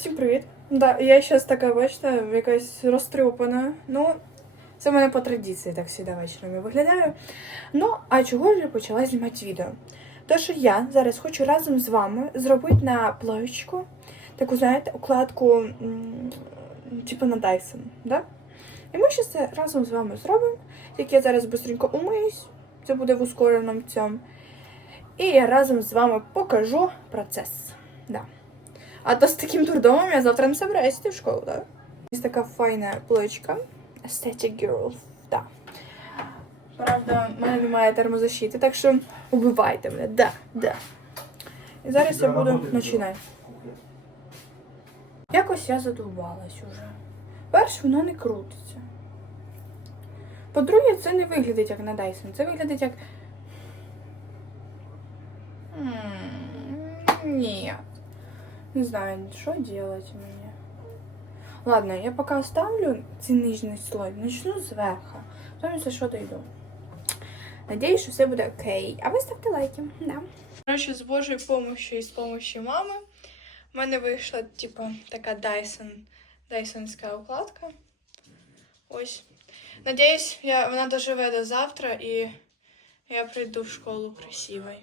Всім привіт! Да, я зараз така, бачите, якась розтрьопана. Ну, це в мене по традиції так завжди вечором я виглядаю. Ну, а чого ж я почала знімати відео? То, що я зараз хочу разом з вами зробити на плоєчку таку, знаєте, укладку, типу на Dyson, да? І ми ще це разом з вами зробимо. Тільки я зараз швидко умиюсь, це буде в ускореному цьому. І я разом з вами покажу процес. Да. А то з таким дурдомом я завтра не собираюсь йти в школу, да? Ось така файна плочка. Aesthetic Girl, да. Правда, в мене немає термозащити, так що убивайте мене, да, да. І зараз я буду починати. Якось я задовбалась уже. Перш воно не крутиться. По-друге, це не виглядить як на Dyson, це виглядить як. Ні. Не знаю, что делать мне. Ладно, я пока оставлю цей нижний слой, начну зверху. Потім, якщо що, дойду. Надіюсь, що все буде окей. А ви ставте лайки. Да. Короче, з Божою помощью і з помощью мами в мене вийшла, типу, така Dyson, Дайсонська укладка. Ось. Надіюсь, я, вона доживе до завтра і я прийду в школу красивою.